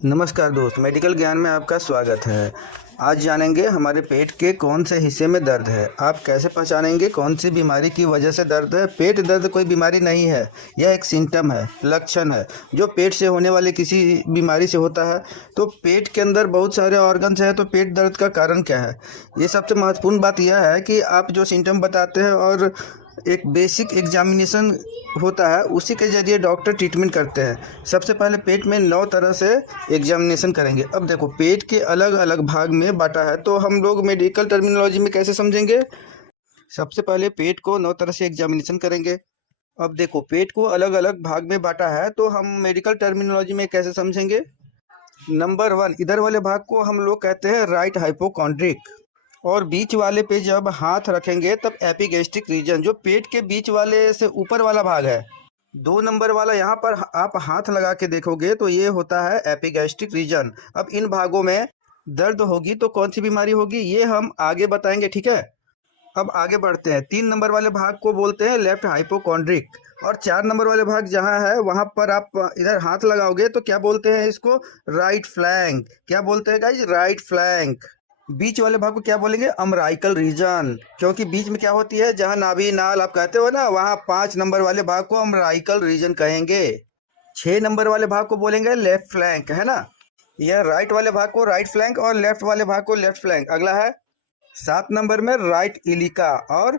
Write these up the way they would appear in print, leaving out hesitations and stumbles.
नमस्कार दोस्त, मेडिकल ज्ञान में आपका स्वागत है। आज जानेंगे हमारे पेट के कौन से हिस्से में दर्द है। आप कैसे पहचानेंगे कौन सी बीमारी की वजह से दर्द है। पेट दर्द कोई बीमारी नहीं है, यह एक सिम्टम है, लक्षण है जो पेट से होने वाली किसी बीमारी से होता है। तो पेट के अंदर बहुत सारे ऑर्गन्स हैं, तो पेट दर्द का कारण क्या है। ये सबसे महत्वपूर्ण बात यह है कि आप जो सिम्टम बताते हैं और एक बेसिक एग्जामिनेशन होता है, उसी के ज़रिए डॉक्टर ट्रीटमेंट करते हैं। सबसे पहले पेट में 9 तरह से एग्जामिनेशन करेंगे। अब देखो, पेट के अलग अलग भाग में बांटा है, तो हम लोग मेडिकल टर्मिनोलॉजी में कैसे समझेंगे। सबसे पहले पेट को 9 तरह से एग्जामिनेशन करेंगे। अब देखो, पेट को अलग अलग भाग में बांटा है, तो हम मेडिकल टर्मिनोलॉजी में कैसे समझेंगे। नंबर 1, इधर वाले भाग को हम लोग कहते हैं राइट हाइपोकॉन्ड्रिक, और बीच वाले पे जब हाथ रखेंगे तब एपिगैस्ट्रिक रीजन, जो पेट के बीच वाले से ऊपर वाला भाग है। 2 नंबर वाला यहाँ पर आप हाथ लगा के देखोगे तो ये होता है एपिगैस्ट्रिक रीजन। अब इन भागों में दर्द होगी तो कौन सी बीमारी होगी, ये हम आगे बताएंगे, ठीक है। अब आगे बढ़ते हैं। 3 नंबर वाले भाग को बोलते हैं लेफ्ट हाइपोकॉन्ड्रिक, और 4 नंबर वाले भाग जहाँ है वहाँ पर आप इधर हाथ लगाओगे तो क्या बोलते हैं इसको, राइट फ्लैंक। क्या बोलते हैं गाइस, राइट फ्लैंक। बीच वाले भाग को क्या बोलेंगे, अम्ब्राइकल रीजन, क्योंकि बीच में क्या होती है, जहां नाभि नाल आप कहते हो ना, वहां 5 नंबर वाले भाग को अम्ब्राइकल रीजन कहेंगे। 6 नंबर वाले भाग को बोलेंगे लेफ्ट फ्लैंक, है ना। यह राइट वाले भाग को राइट फ्लैंक और लेफ्ट वाले भाग को लेफ्ट फ्लैंक। अगला है 7 नंबर में राइट इलिका, और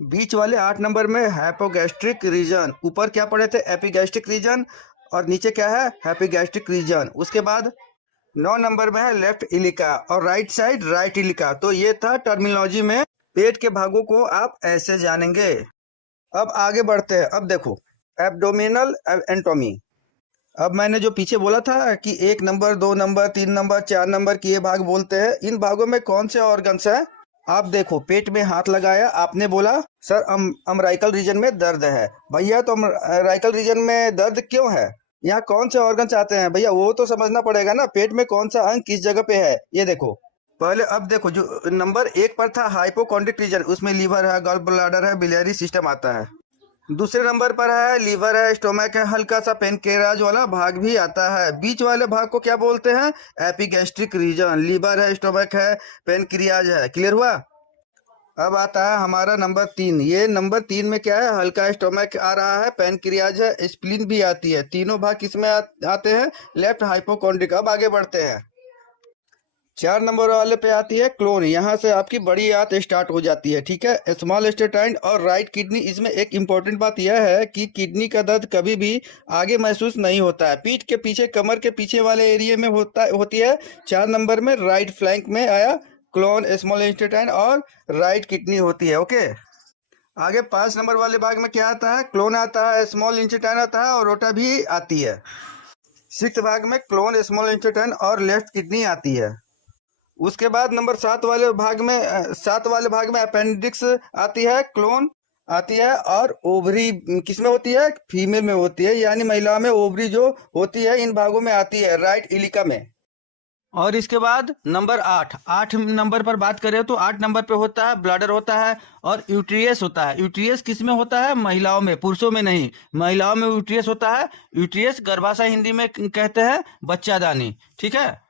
बीच वाले 8 नंबर में हैपोगैस्ट्रिक रीजन। ऊपर क्या पढ़े थे, एपिगैस्ट्रिक रीजन, और नीचे क्या है, हैपोगैस्ट्रिक रीजन। उसके बाद 9 नंबर में है लेफ्ट इलिका और राइट साइड राइट इलिका। तो ये था टर्मिनोलॉजी में, पेट के भागों को आप ऐसे जानेंगे। अब आगे बढ़ते हैं। अब देखो, एब्डोमिनल एंटोमी। अब मैंने जो पीछे बोला था कि 1 नंबर 2 नंबर 3 नंबर 4 नंबर की ये भाग बोलते हैं, इन भागों में कौन से ऑर्गन्स हैं। आप देखो, पेट में हाथ लगाया, आपने बोला सर अम्ब्राइकल रीजन में दर्द है। भैया तो अम्ब्राइकल रीजन में दर्द क्यों है, यहाँ कौन से ऑर्गन आते हैं भैया, वो तो समझना पड़ेगा ना। पेट में कौन सा अंग किस जगह पे है, ये देखो पहले। अब देखो, जो नंबर 1 पर था हाइपोकॉन्ड्रिक रीजन, उसमें लीवर है, गॉल ब्लैडर है, बिलियरी सिस्टम आता है। दूसरे नंबर पर है लीवर है, स्टोमक है, हल्का सा पेनक्रियाज वाला भाग भी आता है। बीच वाले भाग को क्या बोलते हैं, एपिगैस्ट्रिक रीजन। लीवर है, स्टोमक है, पेनक्रियाज है। क्लियर हुआ। अब आता है हमारा नंबर 3। ये नंबर 3 में क्या है, हल्का स्टोमक आ रहा है, पैनक्रियाज है, स्प्लीन भी आती है। तीनों भाग किसमें आते हैं, लेफ्ट हाइपोकॉन्ड्रिक। अब आगे बढ़ते हैं। 4 नंबर वाले पे आती है क्लोन, यहाँ से आपकी बड़ी आंत स्टार्ट हो जाती है, ठीक है। स्मॉल इंटेस्टाइन और राइट किडनी। इसमें एक इंपॉर्टेंट बात यह है कि किडनी का दर्द कभी भी आगे महसूस नहीं होता है, पीठ के पीछे, कमर के पीछे वाले एरिया में होती है। 4 नंबर में राइट फ्लैंक में आया क्लोन, स्मॉल इंटेस्टाइन और राइट किडनी होती है, ओके। आगे 5 नंबर वाले भाग में क्या आता है, क्लोन आता है, स्मॉल इंटेस्टाइन आता है और रोटा भी आती है। 6 भाग में क्लोन, स्मॉल इंटेस्टाइन और लेफ्ट किडनी आती है। उसके बाद नंबर 7 वाले भाग में अपेंडिक्स आती है, क्लोन आती है, और ओवरी किसमें होती है, फीमेल में होती है, यानी महिला में ओवरी जो होती है इन भागों में आती है, राइट इलिका में। और इसके बाद नंबर 8 नंबर पर बात करें तो 8 नंबर पे होता है ब्लैडर होता है, और यूट्रियस होता है। यूट्रियस किस में होता है, महिलाओं में, पुरुषों में नहीं। महिलाओं में यूट्रियस होता है। यूट्रियस गर्भाशय हिंदी में कहते हैं बच्चादानी, ठीक है।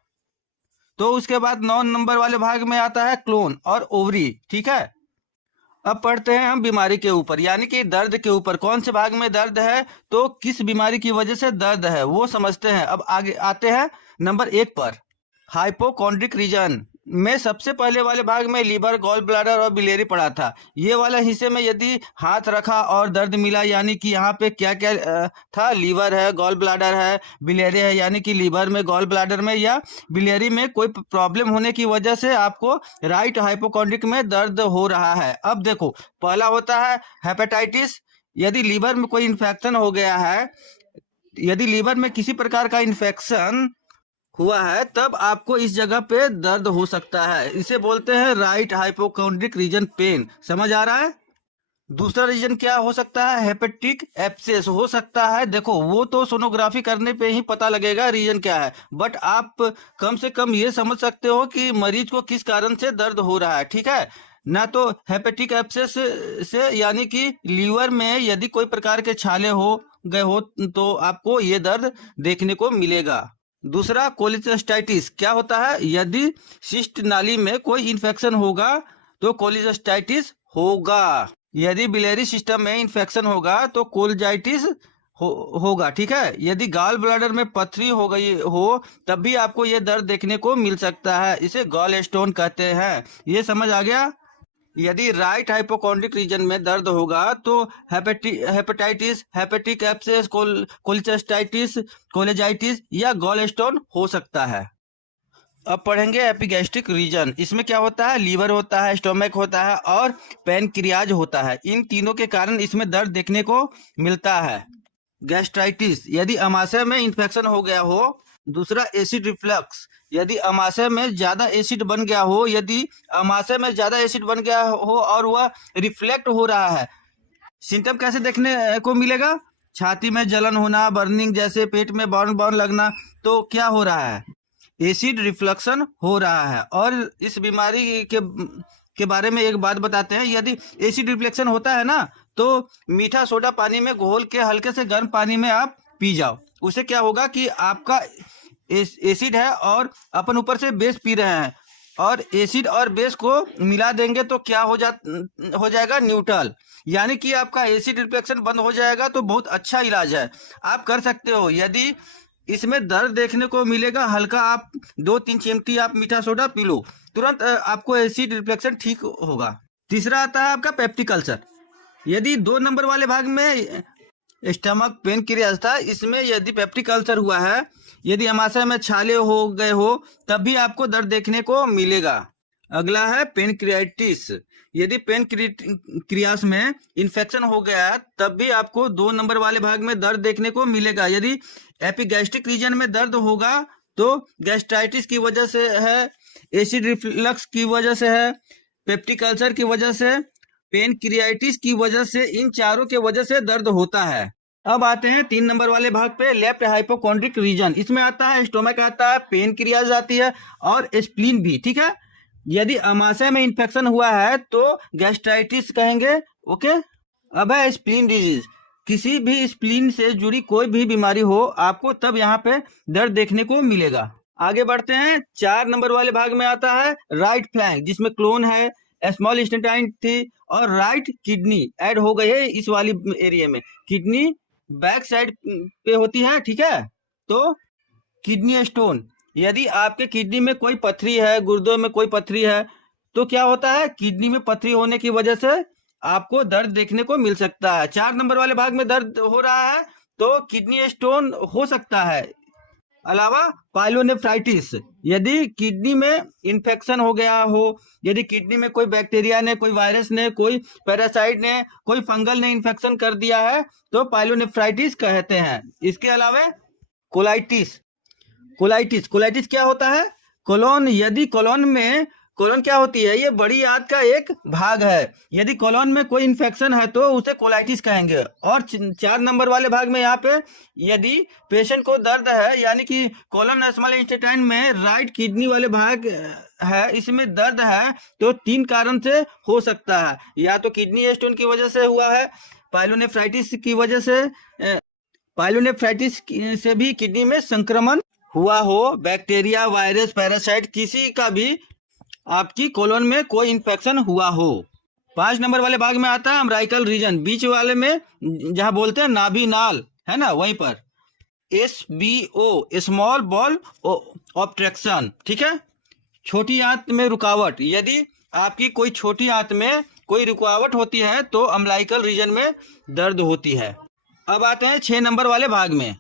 तो उसके बाद 9 नंबर वाले भाग में आता है क्लोन और ओवरी, ठीक है। अब पढ़ते हैं हम बीमारी के ऊपर, यानी कि दर्द के ऊपर, कौन से भाग में दर्द है, तो किस बीमारी की वजह से दर्द है वो समझते हैं। अब आगे आते हैं नंबर 1 पर, हाइपोकॉन्ड्रिक रीजन में सबसे पहले वाले भाग में लीवर, गॉल ब्लैडर और बिलियरी पड़ा था। ये वाला हिस्से में यदि हाथ रखा और दर्द मिला, यानी कि यहाँ पे क्या क्या था, लीवर है, गॉल ब्लैडर है, बिलियरी है, यानी कि लीवर में, गॉल ब्लैडर में या बिलियरी में कोई प्रॉब्लम होने की वजह से आपको राइट हाइपोकॉन्ड्रिक में दर्द हो रहा है। अब देखो, पहला होता है हेपेटाइटिस। यदि लीवर में कोई इन्फेक्शन हो गया है, यदि लीवर में किसी प्रकार का इन्फेक्शन हुआ है, तब आपको इस जगह पे दर्द हो सकता है। इसे बोलते हैं राइट हाइपोकॉन्ड्रिक रीजन पेन। समझ आ रहा है। दूसरा रीजन क्या हो सकता है, हेपेटिक एब्सेस हो सकता है। देखो, वो तो सोनोग्राफी करने पे ही पता लगेगा रीजन क्या है, बट आप कम से कम ये समझ सकते हो कि मरीज को किस कारण से दर्द हो रहा है, ठीक है ना। तो हेपेटिक एब्सेस से यानी कि लीवर में यदि कोई प्रकार के छाले हो गए हो तो आपको ये दर्द देखने को मिलेगा। दूसरा कोलिसिस्टाइटिस क्या होता है, यदि शिष्ट नाली में कोई इन्फेक्शन होगा तो कोलिसिस्टाइटिस होगा। यदि बिलियरी सिस्टम में इन्फेक्शन होगा तो कोलिजाइटिस होगा। ठीक है, यदि गॉल ब्लैडर में पथरी हो गई हो तब भी आपको ये दर्द देखने को मिल सकता है, इसे गॉल स्टोन कहते हैं। ये समझ आ गया। यदि राइट हाइपोकॉन्ड्रिक रीजन में दर्द होगा तो हेपेटाइटिस, हेपेटिक एब्सेस, कोलिसिस्टाइटिस, कोलेजाइटिस या गॉल स्टोन हो सकता है। अब पढ़ेंगे एपिगैस्ट्रिक रीजन। इसमें क्या होता है, लीवर होता है, स्टोमक होता है और पैनक्रियाज होता है। इन तीनों के कारण इसमें दर्द देखने को मिलता है। गैस्ट्राइटिस, यदि अमाशय में इन्फेक्शन हो गया हो। दूसरा एसिड रिफ्लक्स, यदि अमाशय में ज़्यादा एसिड बन गया हो, यदि अमाशय में ज़्यादा एसिड बन गया हो और वह रिफ्लेक्ट हो रहा है। सिम्टम कैसे देखने को मिलेगा, छाती में जलन होना, बर्निंग जैसे पेट में बर्न बर्न लगना। तो क्या हो रहा है, एसिड रिफ्लक्शन हो रहा है। और इस बीमारी के बारे में एक बात बताते हैं, यदि एसिड रिफ्लेक्शन होता है ना तो मीठा सोडा पानी में घोल के हल्के से गर्म पानी में आप पी जाओ। उससे क्या होगा कि आपका एसिड है और अपन ऊपर से बेस पी रहे हैं और एसिड और बेस को मिला देंगे तो क्या हो जाएगा, न्यूट्रल, यानी कि आपका एसिड रिफ्लेक्शन बंद हो जाएगा। तो बहुत अच्छा इलाज है, आप कर सकते हो। यदि इसमें दर्द देखने को मिलेगा हल्का, आप 2-3 चिमटी आप मीठा सोडा पी लो, तुरंत आपको एसिड रिफ्लेक्शन ठीक होगा। तीसरा आता है आपका पेप्टिक अल्सर। यदि 2 नंबर वाले भाग में स्टमक पेन क्रियाज था, इसमें यदि पेप्टिक अल्सर हुआ है, यदि अमाशय में छाले हो गए हो तब भी आपको दर्द देखने को मिलेगा। अगला है पेनक्रियाटिस। यदि पेनक्रियास में इन्फेक्शन हो गया तब भी आपको 2 नंबर वाले भाग में दर्द देखने को मिलेगा। यदि एपिगैस्ट्रिक रीजन में दर्द होगा तो गैस्ट्राइटिस की वजह से है, एसिड रिफ्लक्स की वजह से है, पेप्टिक अल्सर की वजह से, पेनक्रियाटिस की वजह से, इन चारों के वजह से दर्द होता है। अब आते हैं 3 नंबर वाले भाग पे, लेफ्ट हाइपोकॉन्ड्रिक रीजन। इसमें आता है स्टोमक, आता है पेनक्रियाज आती है और स्प्लीन भी। ठीक है, यदि अमाशय में इन्फेक्शन हुआ है तो गैस्ट्राइटिस कहेंगे। ओके, अब है स्प्लीन डिजीज। किसी भी स्प्लीन से जुड़ी कोई भी बीमारी हो आपको तब यहाँ पे दर्द देखने को मिलेगा। आगे बढ़ते हैं, 4 नंबर वाले भाग में आता है राइट फ्लैंक, जिसमें क्लोन है, स्मॉल इंटेस्टाइन थी और राइट किडनी ऐड हो गई है। इस वाली एरिया में किडनी बैक साइड पे होती है। ठीक है, तो किडनी स्टोन, यदि आपके किडनी में कोई पथरी है, गुर्दों में कोई पथरी है तो क्या होता है, किडनी में पथरी होने की वजह से आपको दर्द देखने को मिल सकता है। 4 नंबर वाले भाग में दर्द हो रहा है तो किडनी स्टोन हो सकता है। अलावा पाइलोनेफ्राइटिस, यदि किडनी में इन्फेक्शन हो गया हो, यदि किडनी में कोई बैक्टीरिया ने, कोई वायरस ने, कोई पैरासाइट ने, कोई फंगल ने इन्फेक्शन कर दिया है तो पाइलोनेफ्राइटिस कहते हैं। इसके अलावा कोलाइटिस, कोलाइटिस क्या होता है, कोलोन, यदि कोलोन क्या होती है, ये बड़ी आंत का एक भाग है। यदि कोलोन में कोई इन्फेक्शन है तो उसे कोलाइटिस कहेंगे। और 4 नंबर वाले भाग में यहाँ पे यदि पेशेंट को दर्द है, यानी कि कोलन स्मॉल इंटेस्टाइन में राइट किडनी वाले भाग है, इसमें दर्द है तो 3 कारण से हो सकता है। या तो किडनी स्टोन की वजह से हुआ है, पाइलोनेफ्राइटिस की वजह से, पाइलोनेफ्राइटिस से भी किडनी में संक्रमण हुआ हो, बैक्टीरिया, वायरस, पैरासाइट, किसी का भी आपकी कोलोन में कोई इन्फेक्शन हुआ हो। 5 नंबर वाले भाग में आता है अम्ब्राइकल रीजन, बीच वाले में जहां बोलते हैं नाभि नाल है ना, वहीं पर SBO, स्मॉल बॉल ऑब्स्ट्रक्शन। ठीक है, छोटी आंत में रुकावट, यदि आपकी कोई छोटी आंत में कोई रुकावट होती है तो अम्ब्लाइकल रीजन में दर्द होती है। अब आते हैं 6 नंबर वाले भाग में,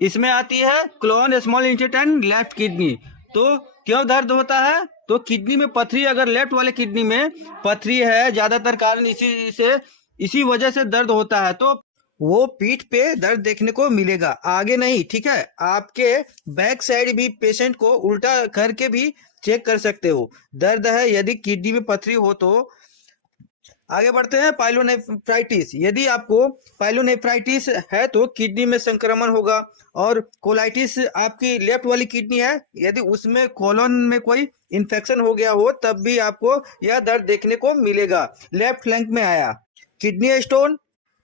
इसमें आती है clone small intestine left kidney. तो क्यों दर्द होता है, तो किडनी में पथरी, अगर लेफ्ट वाले किडनी में पथरी है, ज्यादातर कारण इसी वजह से दर्द होता है तो वो पीठ पे दर्द देखने को मिलेगा, आगे नहीं। ठीक है, आपके बैक साइड भी पेशेंट को उल्टा करके भी चेक कर सकते हो दर्द है यदि किडनी में पथरी हो तो। आगे बढ़ते हैं, पाइलोनेफ्राइटिस, यदि आपको पाइलोनेफ्राइटिस है तो किडनी में संक्रमण होगा। और कोलाइटिस आपकी लेफ्ट वाली किडनी है, यदि उसमें कोलोन में कोई इन्फेक्शन हो गया हो तब भी आपको यह दर्द देखने को मिलेगा। लेफ्ट फ्लैंक में आया किडनी स्टोन,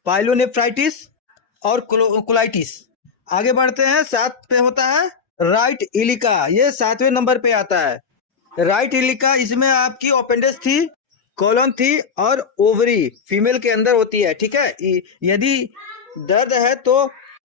पाइलोनेफ्राइटिस और कोलाइटिस। आगे बढ़ते हैं, 7 पे होता है राइट इलिका, ये 7वें नंबर पे आता है। राइट इलिका, इसमें आपकी अपेंडिक्स थी, कोलन थी और ओवरी फीमेल के अंदर होती है, ठीक है। यदि दर्द है तो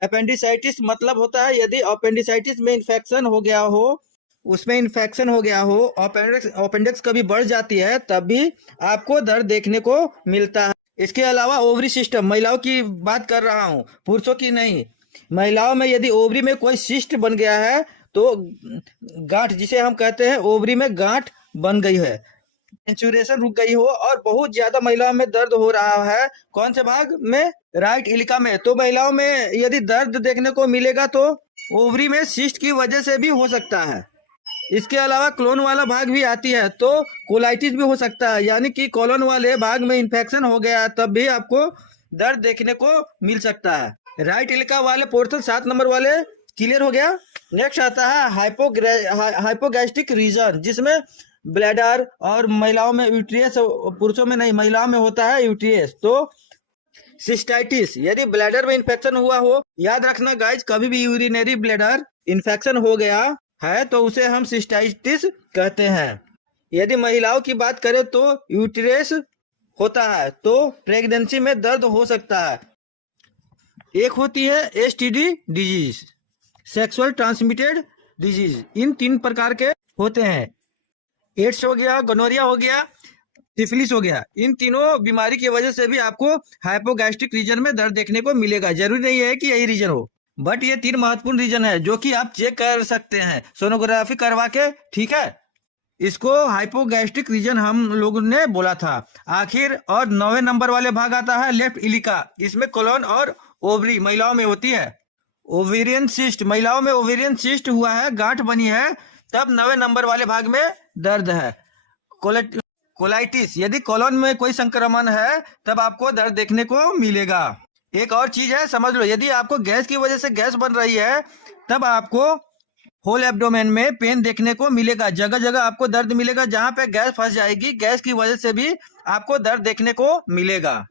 अपेंडिसाइटिस मतलब होता है, यदि अपेंडिसाइटिस में इन्फेक्शन हो गया हो, उसमें इन्फेक्शन हो गया हो, अपेंडिक्स कभी बढ़ जाती है, तब भी आपको दर्द देखने को मिलता है। इसके अलावा ओवरी सिस्टम, महिलाओं की बात कर रहा हूँ, पुरुषों की नहीं। महिलाओं में यदि ओवरी में कोई सिस्ट बन गया है तो गांठ, जिसे हम कहते हैं ओवरी में गांठ बन गई है, मेंस्ट्रुएशन रुक गई हो और बहुत ज्यादा महिलाओं में दर्द हो रहा है, कौन से भाग में? राइट इलिका में। तो महिलाओं में यदि दर्द देखने को मिलेगा तो ओवरी में सिस्ट की वजह से भी हो सकता है। इसके अलावा कोलन वाला भाग भी आती है तो कोलाइटिस भी हो सकता है, यानी कि कोलन वाले भाग में इन्फेक्शन हो गया तब भी आपको दर्द देखने को मिल सकता है। राइट इलिका वाले पोर्शन 7 नंबर वाले क्लियर हो गया। नेक्स्ट आता है हाइपोगैस्ट्रिक रीजन, जिसमें ब्लैडर और महिलाओं में यूट्रियस, पुरुषों में नहीं, महिलाओं में होता है यूट्रियस। तो सिस्टाइटिस, यदि ब्लैडर में इन्फेक्शन हुआ हो, याद रखना गाइज, कभी भी यूरिनरी ब्लैडर इन्फेक्शन हो गया है तो उसे हम सिस्टाइटिस कहते हैं। यदि महिलाओं की बात करें तो यूट्रियस होता है तो प्रेगनेंसी में दर्द हो सकता है। एक होती है STD disease, sexual transmitted disease, इन 3 प्रकार के होते हैं। एड्स हो गया, गोनोरिया हो गया, सिफिलिस हो गया। इन तीनों बीमारी की वजह से भी आपको हाइपोगैस्ट्रिक रीजन में दर्द देखने को मिलेगा। जरूरी नहीं है कि यही रीजन हो, बट ये 3 महत्वपूर्ण रीजन है जो कि आप चेक कर सकते हैं सोनोग्राफी करवा के, ठीक है। इसको हाइपोगैस्ट्रिक रीजन हम लोगों ने बोला था। आखिर और 9वें नंबर वाले भाग आता है लेफ्ट इलिका, इसमें कोलन और ओवरी महिलाओं में होती है। ओवेरियन सिस्ट, महिलाओं में ओवेरियन सिस्ट हुआ है, गांठ बनी है, तब 9वें नंबर वाले भाग में दर्द है। कोलाइटिस, यदि कोलन में कोई संक्रमण है तब आपको दर्द देखने को मिलेगा। एक और चीज है, समझ लो, यदि आपको गैस की वजह से गैस बन रही है तब आपको होल एब्डोमेन में पेन देखने को मिलेगा। जगह जगह आपको दर्द मिलेगा, जहां पे गैस फंस जाएगी, गैस की वजह से भी आपको दर्द देखने को मिलेगा।